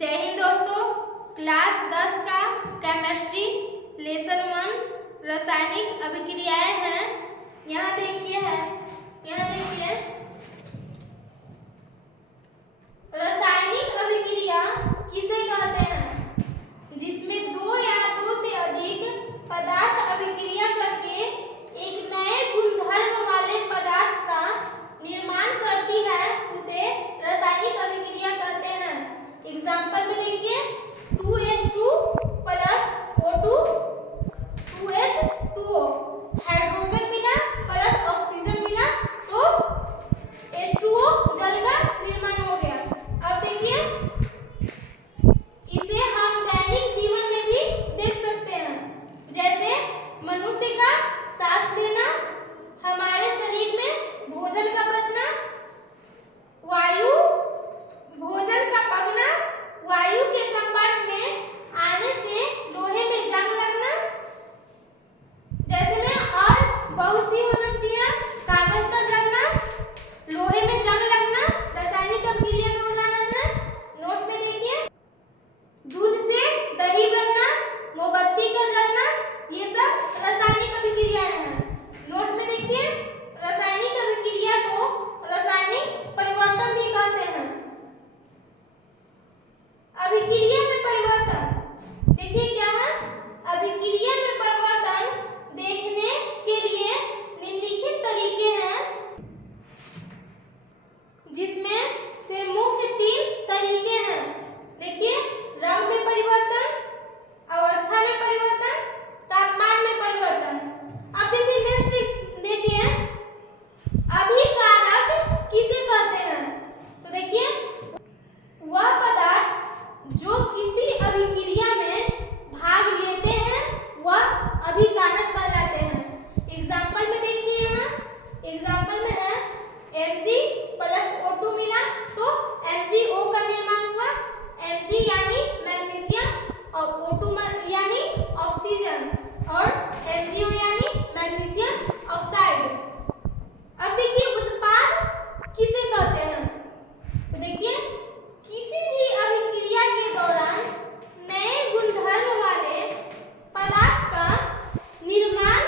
जय हिंद दोस्तों। क्लास 10 का केमिस्ट्री लेसन 1 रासायनिक अभिक्रियाएं हैं। यहाँ देखिए रासायनिक अभिक्रिया किसे कहते हैं? जिसमें दो या दो से अधिक पदार्थ अभिक्रिया करके एक नए गुणधर्म वाले पदार्थ का निर्माण करती है, उसे रासायनिक अभिक्रिया कहते हैं। एग्जाम्पल में देखिए 2H2 plus O2 2H2O, hydrogen मिला प्लस ऑक्सीजन मिला तो H2O जल का निर्माण हो गया। अब देखिए इसे हम दैनिक जीवन में भी देख सकते हैं, जैसे मनुष्य का सांस लेना, हमारे शरीर में भोजन का पचना, वायु भोजन का पगना, वायु के संपर्क में आने से लोहे में जंग लगना, जैसे में और बहुत सी हो सकती है। कागज का जलना, लोहे में जंग लगना रासायनिक अभिक्रिया का उदाहरण है। नोट में देखिए दूध से दही बनना, मोमबत्ती का जलना, ये सब रासायनिक अभिक्रियाएं हैं। नोट में देखिए रासायनिक अभिक्रिया को रासायनिक परिवर्तन भी कहते हैं। अभिक्रिया में परिवर्तन देखिए क्या है? अभिक्रिया में परिवर्तन देखने के लिए निम्नलिखित तरीके हैं, जिसमें से मुख्य 3 तरीके हैं। देखिए रंग में परिवर्तन, अवस्था में परिवर्तन, तापमान में परिवर्तन। अब देखिए नेक्स्ट देखिए अभिकारक किसे कहते हैं? तो देखिए वह पदार्थ जो किसी अभिक्रिया में भाग लेते हैं वह अभिकारक कहलाते हैं। एग्जाम्पल में देखिए यहाँ एग्जाम्पल में है Mg प्लस O2 मिला तो MgO का निर्माण हुआ। Mg यानी मैग्नीशियम और O2 यानी ऑक्सीजन और MgO यानी मैग्नीशियम ऑक्साइड। अब देखिए उत्पाद किसे कहते हैं? तो देखिए किसी भी अभिक्रिया के दौरान नए गुणधर्म वाले पदार्थ का निर्माण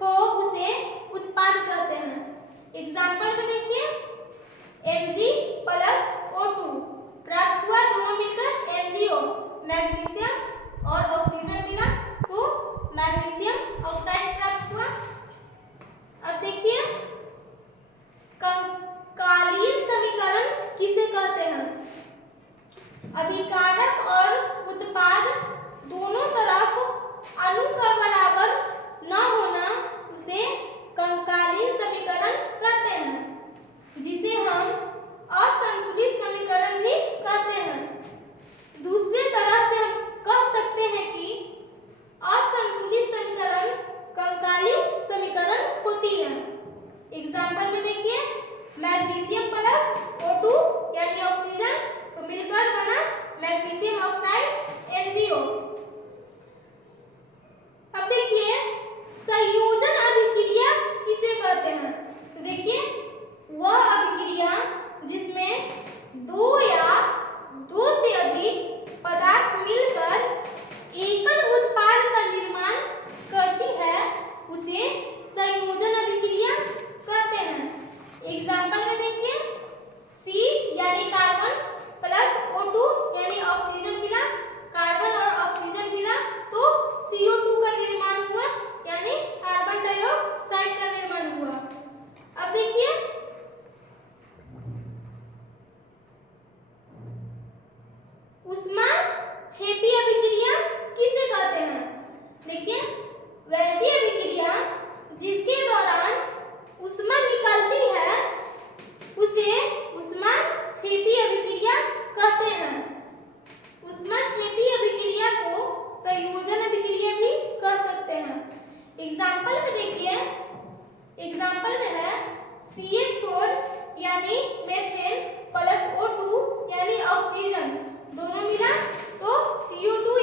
हो उसे उत्पाद कहते हैं। एग्जाम्पल में देखिए Mg प्लस O2 प्राप्त हुआ, दोनों मिलकर MgO, मैग्नीशियम और ऑक्सीजन मिला तो मैग्नीशियम ऑक्साइड प्राप्त हुआ। अब देखिए कंकालीन समीकरण किसे कहते हैं? अभिकारक और उत्पाद दोनों तरफ अणु का बराबर न होना उसे कंकालीन समीकरण कहते हैं, जिसे हम असंतुलित समीकरण भी कहते हैं। दूसरे तरह से हम कह सकते हैं कि असंतुलित समीकरण कंकालीन समीकरण होती है। एग्जाम्पल में देखिए मैग्नीशियम प्लस O2 यानी ऑक्सीजन तो मिलकर बना मैग्नीशियम ऑक्साइड MgO। अब देखिए संयोजन अभिक्रिया किसे कहते हैं? तो देखिए वह अभिक्रिया जिसमें दो या दो से अधिक पदार्थ मिलकर एकल उत्पाद का निर्माण करती है उसे संयोजन अभिक्रिया कहते हैं। एग्जाम्पल में देखिए C यानी कार्बन प्लस O2 यानी ऑक्सीजन मिला, कार्बन और ऑक्सीजन मिला तो CO2 का निर्माण हुआ यानी कार्बन डाइऑक्साइड का निर्माण हुआ। अब देखिए ऊष्माक्षेपी अभिक्रिया किसे कहते हैं? देखिए वैसी अभिक्रिया जिसके दौरान ऊष्मा निकलती है उसे ऊष्माक्षेपी अभिक्रिया कहते हैं। ऊष्माक्षेपी अभिक्रिया को संयोजन अभिक्रिया भी कह सकते हैं। एग्जाम्पल में देखिए एग्जाम्पल में है CH4 यानी मेथेन प्लस O2 यानी ऑक्सीजन, दोनों मिला तो CO2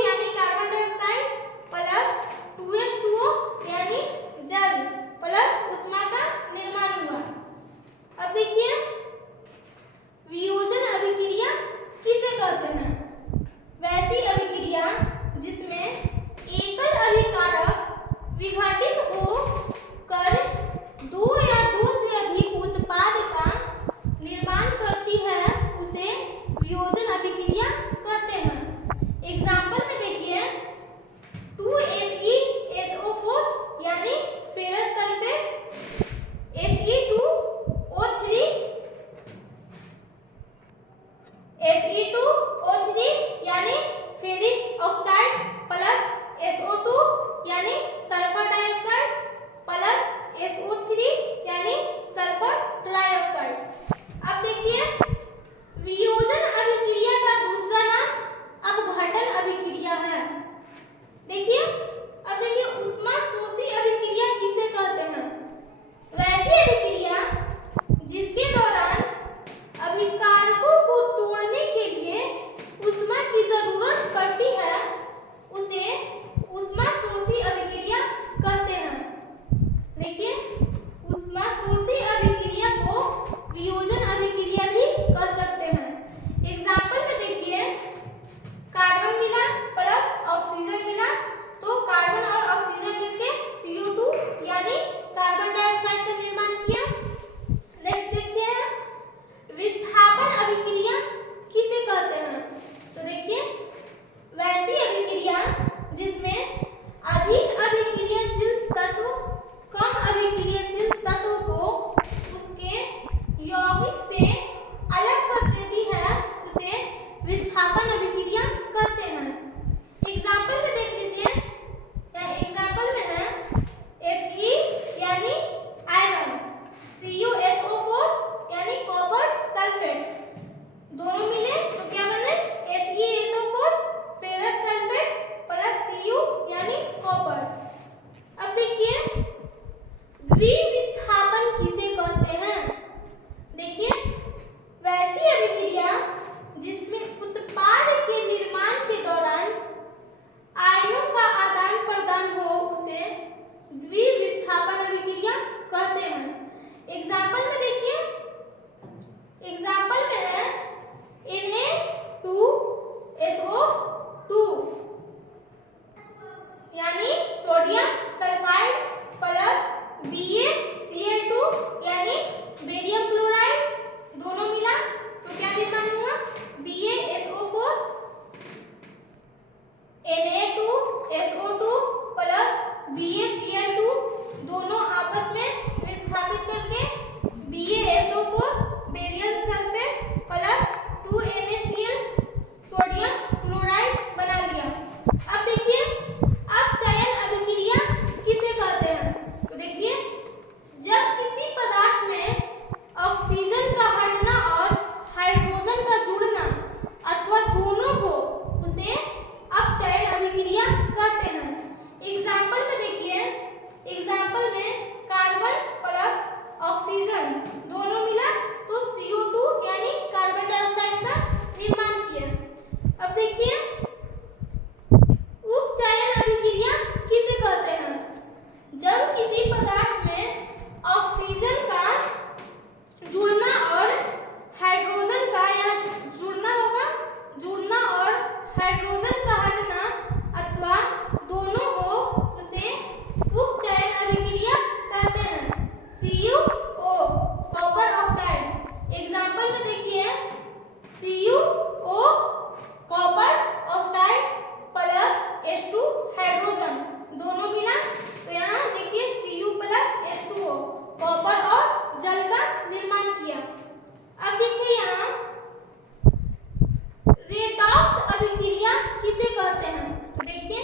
अभिक्रिया किसे कहते हैं? तो देखिए,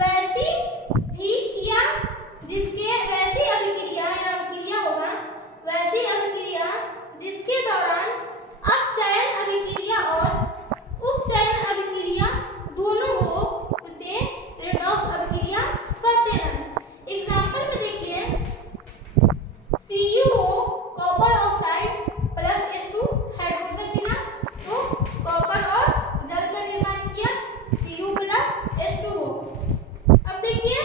वैसी अभिक्रिया होगा, वैसी अभिक्रिया जिसके दौरान अपचयन अभिक्रिया और उपचयन अभिक्रिया दोनों हो, उसे रेडॉक्स अभिक्रिया कहते हैं। एग्जाम्पल में देखिए, CuO copper oxide plus H2 hydrogen मिला तो कॉपर और जल का निर्माण किया, Cu प्लस H2O। अब देखिए,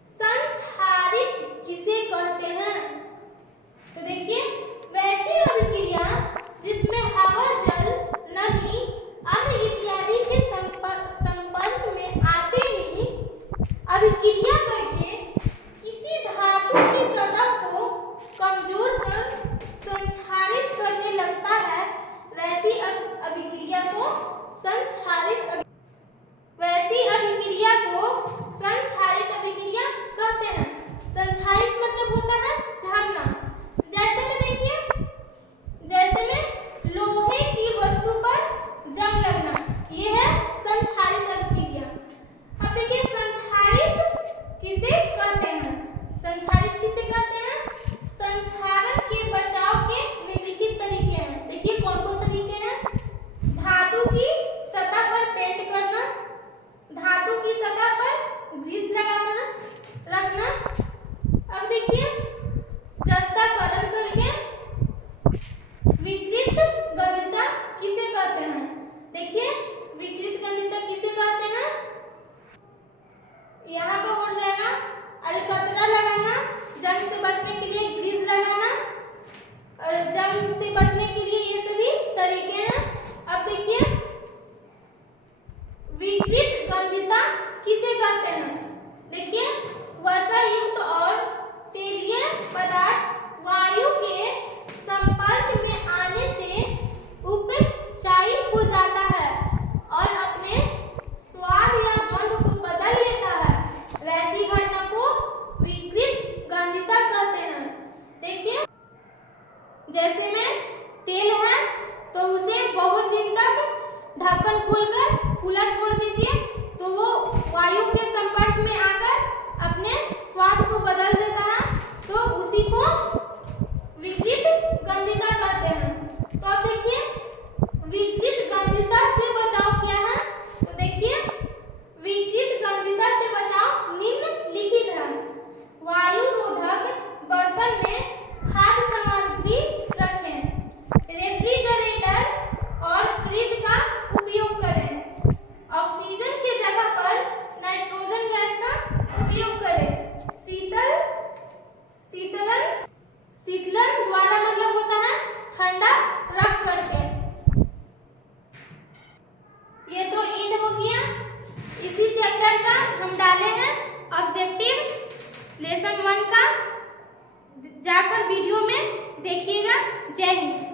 संक्षारित किसे कहते हैं? तो देखिए, वैसी अभिक्रिया जिसमें हवा, जल, नमी, अम्ल इत्यादि के संपर्क में आते ही अभिक्रिया करके किसी धातु की सतह को कमजोर कर संक्षारित करने लगता है, वैसी अभिक्रिया को संक्षारित अभिक्रिया कहते हैं। संक्षारित मतलब होता है झरना। जैसे में लोहे की वस्तु पर जंग लगना, ये है संक्षारित अभिक्रिया। अब देखिए, संक्षारित किसे कहते हैं? संक्षारण के बचाव के निम्नलिखित तरीके हैं। देखिए कौन कौन तरीके हैं? धातु की सतह पर पेंट करना, धातु की सतह पर ग्रीस लगाकर रखना। अब देखिए, जस्ताकरण करके विकृत गंधिता किसे कहते हैं? देखिए, विकृत गंधिता किसे कहते हैं? यहाँ पर हो जाएगा अलकतरा लगाना, जंग से बचने के लिए ग्रीस लगाना, और जंग से बचने के लिए ये सभी तरीके हैं। अब देखिए, विकृत गंधिता किसे कहते हैं? देखिए, वसा युक्त और तेलीय पदार्थ वायु के संपर्क में आने से उपचायित हो जाता है और अपने स्वाद या गंध को बदल लेता है, वैसी घटना को विकृत गंधिता कहते हैं। देखिए, जैसे में तेल है तो उसे बहुत दिन तक ढक्कन खोलकर खुला छोड़ दीजिए, तो वो वायु के संपर्क में आकर अपने स्वाद को बदल देता है, तो उसी को विकृत गंधिता कहते हैं। तो अब देखिए, विकृत गंधिता से बचाव क्या है? तो देखिए, विकृत गंधिता से बचाव निम्नलिखित है। वायुरोधक बर्तन में खाद्य सामग्री रखें, रेफ्रिजरेटर और फ्रिज का उपयोग करें, ऑक्सीजन की जगह पर नाइट्रोजन गैस का उपयोग करें, शीतलन द्वारा मतलब होता है ठंडा रख करके। ये तो एंड हो गया। इसी चैप्टर का हम डाले हैं ऑब्जेक्टिव लेसन 1 का, जाकर वीडियो में देखिएगा। जय हिंद।